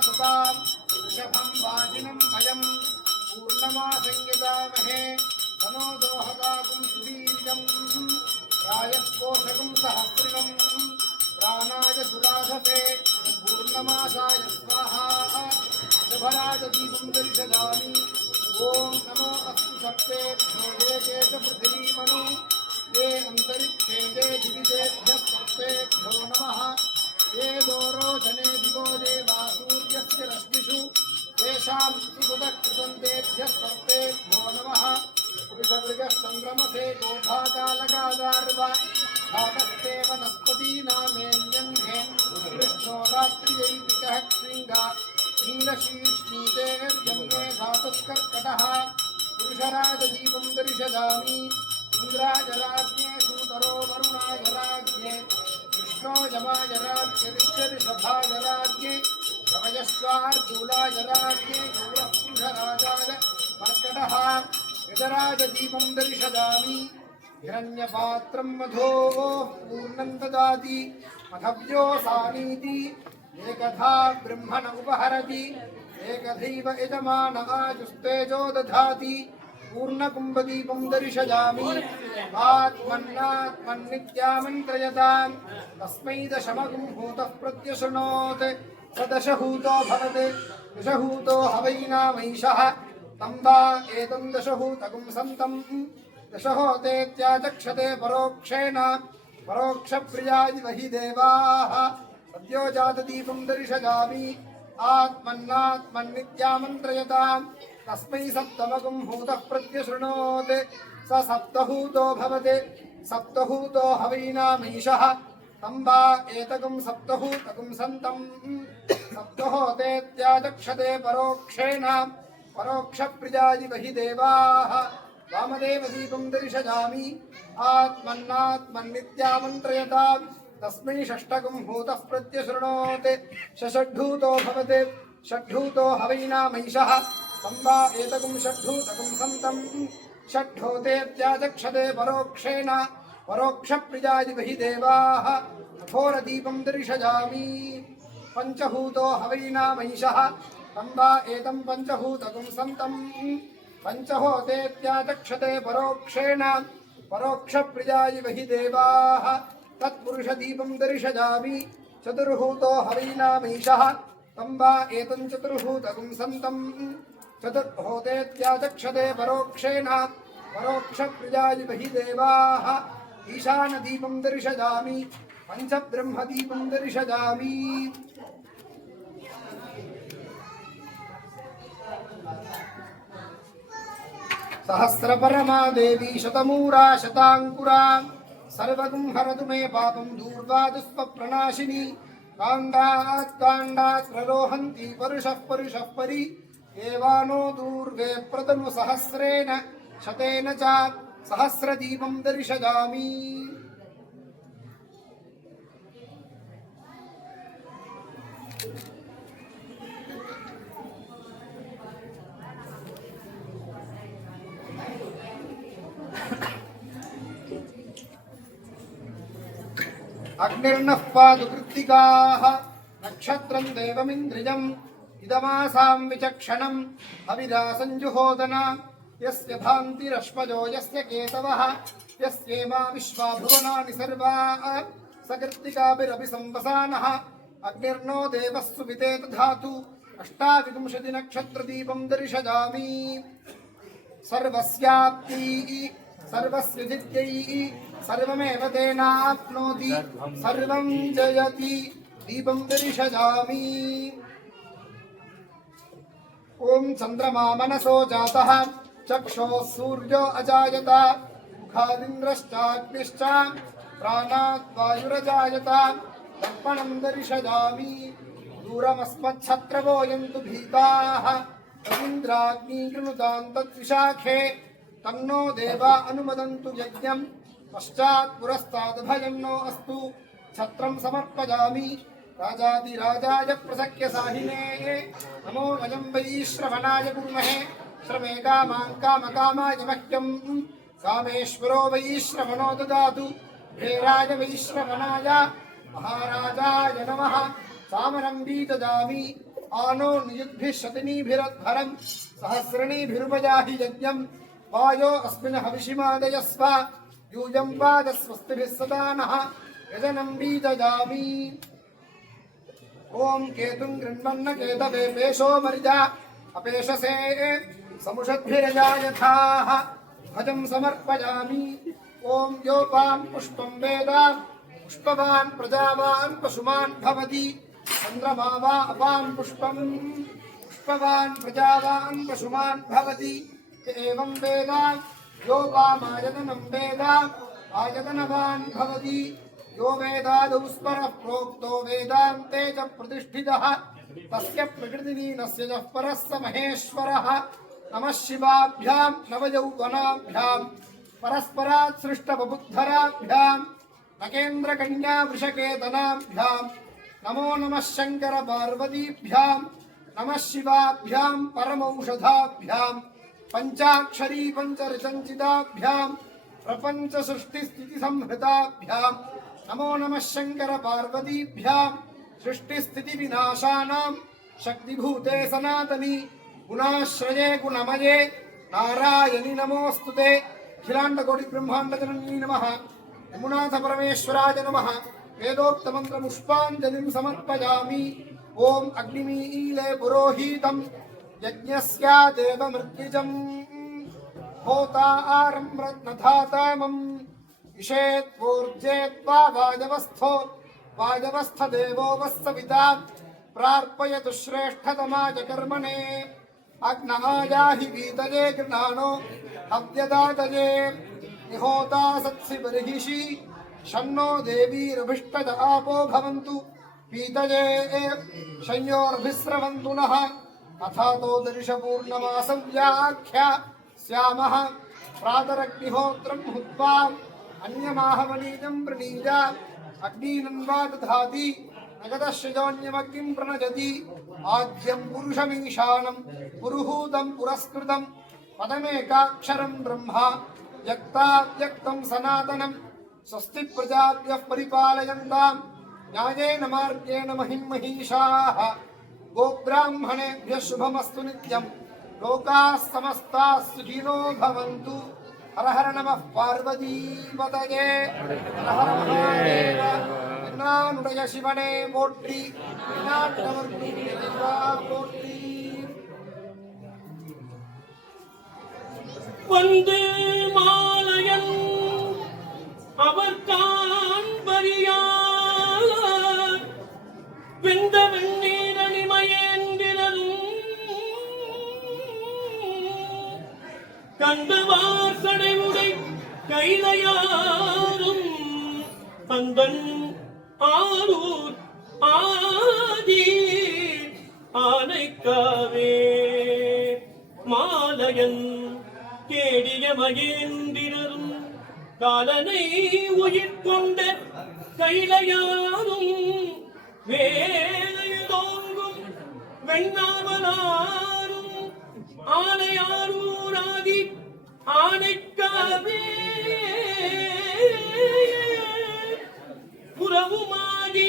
सुतां वृषभं वाजिनं भयं पूर्णमासंयुतामहे तनो दोहदाकुं सुवीर्यं रायस्पोषकं सहस्रिणं प्राणाय सुराधते पूर्णमासाय स्वाहा, शुभराजदीपं दर्शयामि ॐ नमो अस्तु सर्वेभ्यो देशे च पृथिवीमनु। ये अन्तरिक्षे ये जीवितेभ्यः सर्वेभ्यो नमः। ये गौरोचने दिवो देवा। रश्मिषु, तेषां सुकृतकृतन्तेभ्यः सर्वे नो नमः। उपसर्गः सङ्क्रमसे गोभाकालगादार्वा धातस्ते वनस्पतीनामेऽन्यन्हे कृष्णो रात्रियैतिकः कृङ्गा नीलशीर्ष्मीतेर्यम्ने धातुस्कर्कटः पुरुषराजदीपं दर्शयामि, इन्द्राजराज्ञे सूतरो वरुणाजराज्ञे। कृष्णो यमाजराज्ञ ऋषभाजराज्ञे యజరాజదీపం దర్శదామి హిరణ్యపాత్రం మధో పూర్ణం దాతి మధవ్యోసానీతి ఏకథా బ్రహ్మణ ఉపహరతి ఏకథైవ యజమానమాజుస్తేజో దధాతి పూర్ణకుంభదీపం దర్శయామి ఆత్మన్నాత్మన్నిత్యామంత్రయతాం తస్మై దశమకం భూతః ప్రత్యశృణోత్ तस्मै दशमगुं भूतः प्रत्यशृणोत् स दशहूतो भवत् दशहूतो हवैनामैषः तं वा एतं दशहूतगुं सन्तं दशहोतेत्याचक्षते परोक्षेण। परोक्षप्रियादिव हि देवाः। सद्यो जातदीपं दर्शयामि आत्मन्नात्मन्नित्यामन्त्रयताम्। तस्मै सप्तमगुं भूतः प्रत्यशृणोत्। स सप्तहूतो भवत्। सप्तहूतो हवैनामीशः तम्बा एतकं सप्तहु तकुंसन्तम् सप्तहोतेत्याचक्षते परोक्षेण परोक्षप्रियायि हि देवाः वामदेवदीपं दर्शयामि। आत्मन्नात्मन्नित्यामन्त्रयता। तस्मै षष्टकं भूतः प्रत्यशृणोत्। षषड्ढूतो भवते। षड्ढूतो हवैनामैषः तम्बा सन्तम्। परोक्षेण परोक्षप्रियादिव हि देवाः घोरदीपं दर्शयामि। पञ्चभूतो हवैनामैषः तं वा एतं पञ्चभूतकं सन्तं पञ्चहोतेत्याचक्षते परोक्षेण परोक्षप्रियादिव हि देवाः तत्पुरुषदीपं दर्शयामि। चतुर्भूतो हवैनामीशः तं वा एतं चतुर्भूतगुं सन्तं चतुर्भूतेत्याचक्षते परोक्षेण परोक्षप्रियादिव हि देवाः ईशानदीपं दर्शयामि पञ्चब्रह्मदीपं दर्शयामि सहस्रपरमा देवी शतमूरा शताङ्कुरा सर्वगुं हरतु मे पापं दूर्वा दुष्पप्रणाशिनी काण्डात् काण्डात् प्ररोहन्ति परुषः परुषः परि एवानो दूर्वे प्रतनु सहस्रेण शतेन च सहस्रदीपं दर्शयामि। अग्निर्नः पातु कृत्तिकाः नक्षत्रं देवमिन्द्रियम् इदमासां विचक्षणम् अविरासञ्जुहोदन यस्य भान्तिरश्मजो यस्य केतवः यस्येमा विश्वा भुवनानि सर्वा सकर्तिकाभिरपि संवसानः अग्निर्नो देवः सुवितेत धातु अष्टाविंशतिनक्षत्रदीपं दर्शयामि सर्वस्याप्ती सर्वस्य जित्यैः सर्वमेव तेनाप्नोति सर्वं जयति दीपं दर्शयामि ॐ चन्द्रमा मनसो जातः चक्षोः सूर्यो अजायत मुखादिन्द्रश्चाग्निश्च प्राणात् वायुरजायत दर्पणं दर्शयामि दूरमस्मच्छत्रवो यन्तु भीताः रवीन्द्राग्नी कृणुतां तद्विशाखे तन्नो देवा अनुमदन्तु यज्ञम् पश्चात् पुरस्तादभयं नो अस्तु छत्रं समर्पयामि राजाधिराजाय प्रसख्य साहिने नमो वयं वै श्रवणाय कुर्महे श्रमे कामां कामकामाय मह्यं कामेश्वरो वै श्रवणो ददातु भेराय वै श्रवणाय महाराजाय नमः सामरं ददामि आनो नियुद्भिः शतिनीभिरध्वरम् सहस्रणीभिरुपजाहि यज्ञम् वायो अस्मिन् हविषिमादयस्व यूयम् वाजस्वस्तिभिः सदा नः यजनम् बीजयामि ॐ केतुम् गृह्णन्न केतवे पेशो मर्या अपेशसे समुषद्भिरजा यथाः भजम् समर्पयामि ॐ योपाम् पुष्पम् वेद पुष्पवान् प्रजावान् पशुमान् भवति चन्द्रमा वा अपाम् पुष्पम् पुष्पवान् प्रजावान् पशुमान् भवति य एवं वेद योपामायतनम् वेद आयतनवान् भवति यो वेदादौ स्मरः प्रोक्तो वेदान्ते च प्रतिष्ठितः तस्य प्रकृतिलीनस्य च परः स महेश्वरः నమ శివాభ్యాం నవయౌవనాభ్యాం పరస్పరాత్ సృష్టబుద్ధరాభ్యాం నకేంద్రకన్యా వృషకేతనాభ్యాం నమో నమ శంకర పార్వతీభ్యాం నమ శివాభ్యాం పరమౌషధాభ్యాం పంచాక్షరీ పంచరచంచితాభ్యాం ప్రపంచ సృష్టి స్థితి సంహృతాభ్యాం నమో నమ శంకర పార్వతీభ్యాం సృష్టి స్థితి వినాశానాం శక్తిభూతే సనాతని గుణాశ్రయే గుణమయే. నారాయణి నమోస్తుతే. అఖిలాండ కోటి బ్రహ్మాండ జననీ నమ. యమునాథ పరమేశ్వరాయ నమ. వేదోక్త మంత్ర పుష్పాంజలిం సమర్పయామి. ఓం అగ్నిమీలే పురోహితం. యజ్ఞస్య దేవమృత్యుజం హోతారం రత్నధాతామం విషేత్వోర్జేత్వా వాజవస్థో వాజవస్థ దేవో వస్సవిత ప్రార్పయతు శ్రేష్టతమాయ अग्नहायाहि वीतये गृणानो हव्यदातये निहोता सत्सि बर्हिषि शन्नो देवीरभिष्टद आपो भवन्तु पीतये शय्योरभिस्रवन्तु नः अथातो दर्शपूर्णमासं व्याख्या स्यामः प्रातरग्निहोत्रम् हुत्वा अन्यमाहवनीजम् प्रणीय अग्नीनन्वा दधाति नगदश्रजोऽन्यमग्निम् प्रणजति आद्यं पुरुषमीशानं पुरुहूतं पुरस्कृतं, पदमेकाक्षरं ब्रह्मा व्यक्ताव्यक्तं सनातनं, स्वस्ति प्रजाभ्यः परिपालयन्तां न्यायेन मार्गेण महिमहीषाः गोब्राह्मणेभ्यः शुभमस्तु नित्यं लोकाः समस्ताः सुखिनो भवन्तु। हर हर नमः पार्वतीपतये। हर हर महादेव। என்னானுடைய சிவனே போற்றி. போற்றி. வந்து மாலையன் அவர் காண்பறியார் வெந்த வெண்ணீரணிமயேந்திரனும் கண்ட வாசனை உடை கைலையாரும் அந்தன் ஆரூர் ஆதி ஆனைக்காவே. மாலையன் கேடிய மகேந்திரரும் காலனை உயிர் கொண்ட கைலையாரும் வேலையுதோங்கும் வெண்ணாவலாரும் ஆனையாரூராதி ஆனைக்காவே. புறவுமாகி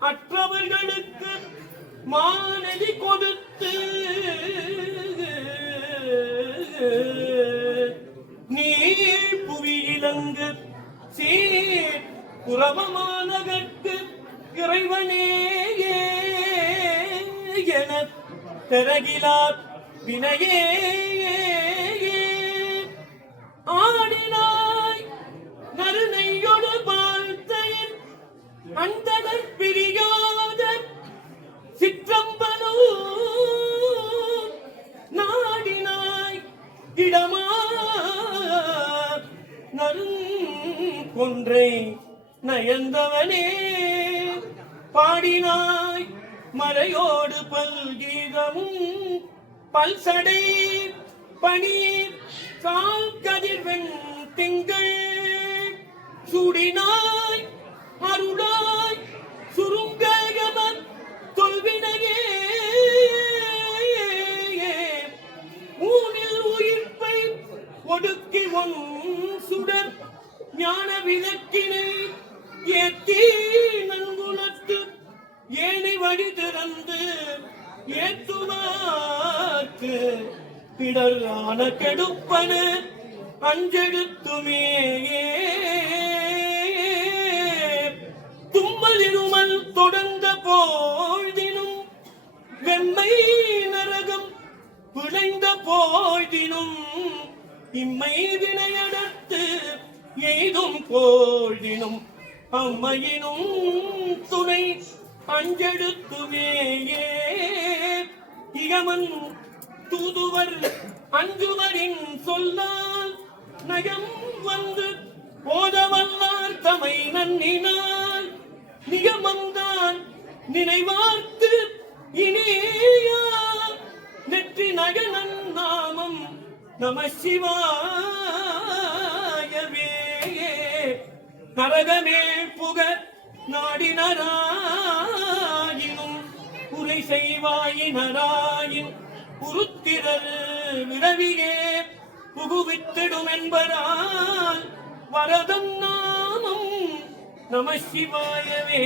அற்றவர்களுக்கு மானதி கொடுத்து நீர் புவியிலங்கு சீர் புறவமானகற்கு இறைவனேயே என பிறகிலார் வினையே ஆடினாய் நறுநெய்யொடு அந்தனர் பிரியாத சிற்றம்பலோ நாடினாய் இடமா நருங்கொன்றை நயந்தவனே பாடினாய் மலையோடு பல்கீதமும் பல்சடை பனி கால் கதிர்வெண் திங்கள் சுடினாய் அருளாய் சுருங்கயமன் தொல்வினையே. ஊனில் உயிர்ப்பை ஒடுக்கி ஒன் சுடர் ஞான விளக்கினை ஏற்றி நன்குணத்து ஏனை வழி திறந்து ஏத்துவார்க்கு பிடரான கெடுப்பன அஞ்செழுத்துமே நரகம் விளைந்த போழ்தினும் இம்மை வினையடத்து எய்தும் போழ்தினும் அம்மையினும் துணை அஞ்செடுத்துமேயே இகமன் தூதுவர் அஞ்சுவரின் சொல்லால் நயம் வந்து போதவல்லார் தமை நன்னினால் நியமந்தான் நினைவார் நம சிவாயவே நரகமே புக நாடினராயினும் உரை செய்வாயினராயின் உருத்திரர் விரவியே புகுவித்திடும் என்பதால் வரதம் நாமம் நம சிவாயவே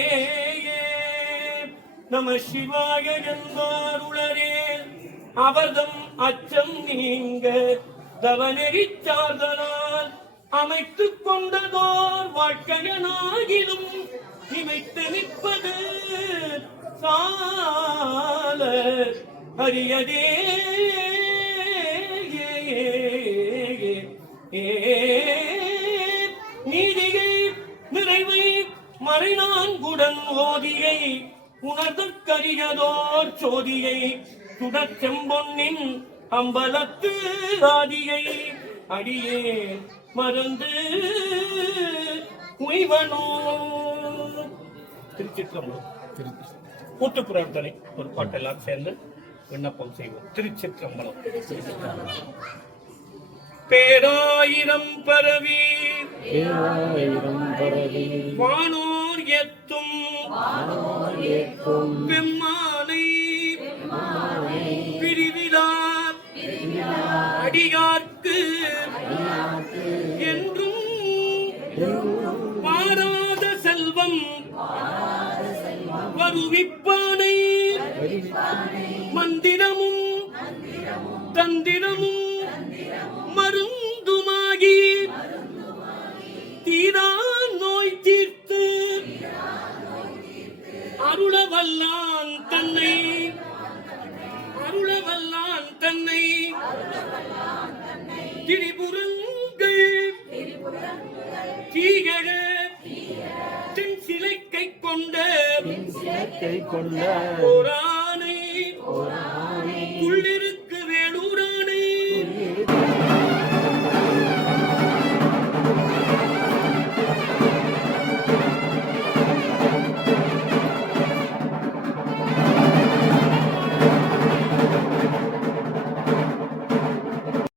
நம சிவாய என்பாருளரே. அவர்தம் அச்சம் நீங்க தவநெறிச்சார்தலால் அமைத்துக் கொண்டதோர் வாழ்க்கையனாகிலும் இமைத்து நிற்பது சால அரியதே நீதியை நிறைவை மறைநான்குடன் ஓதியை உணர்தற்கரியதோர் சோதியை சுடச் செம்பொன்னின் அம்பலத்து ஆதியை அடியே மறந்து உய்வனோ. திருச்சிற்றம்பலம். கூட்டுப்புறாட்டனை ஒரு பாட்டெல்லாம் சேர்ந்து விண்ணப்பம் செய்வோம். திருச்சிற்றம்பலம். பேராயிரம் பரவி ஏழாயிரம் பரவி வானோர் எத்தும் ஏற்கும் அடியார்க்கு என்றும் பாராத செல்வம் வருவிப்பானை மந்திரமும் தந்திரமும் மருந்துமாகி தீரா நோய் தீர்த்து அருளவல்லான் தன்னை தன்னை திரிபுரங்கள். தீகழ தின் சிலை கை கொண்ட கை கொண்ட ஓரானை.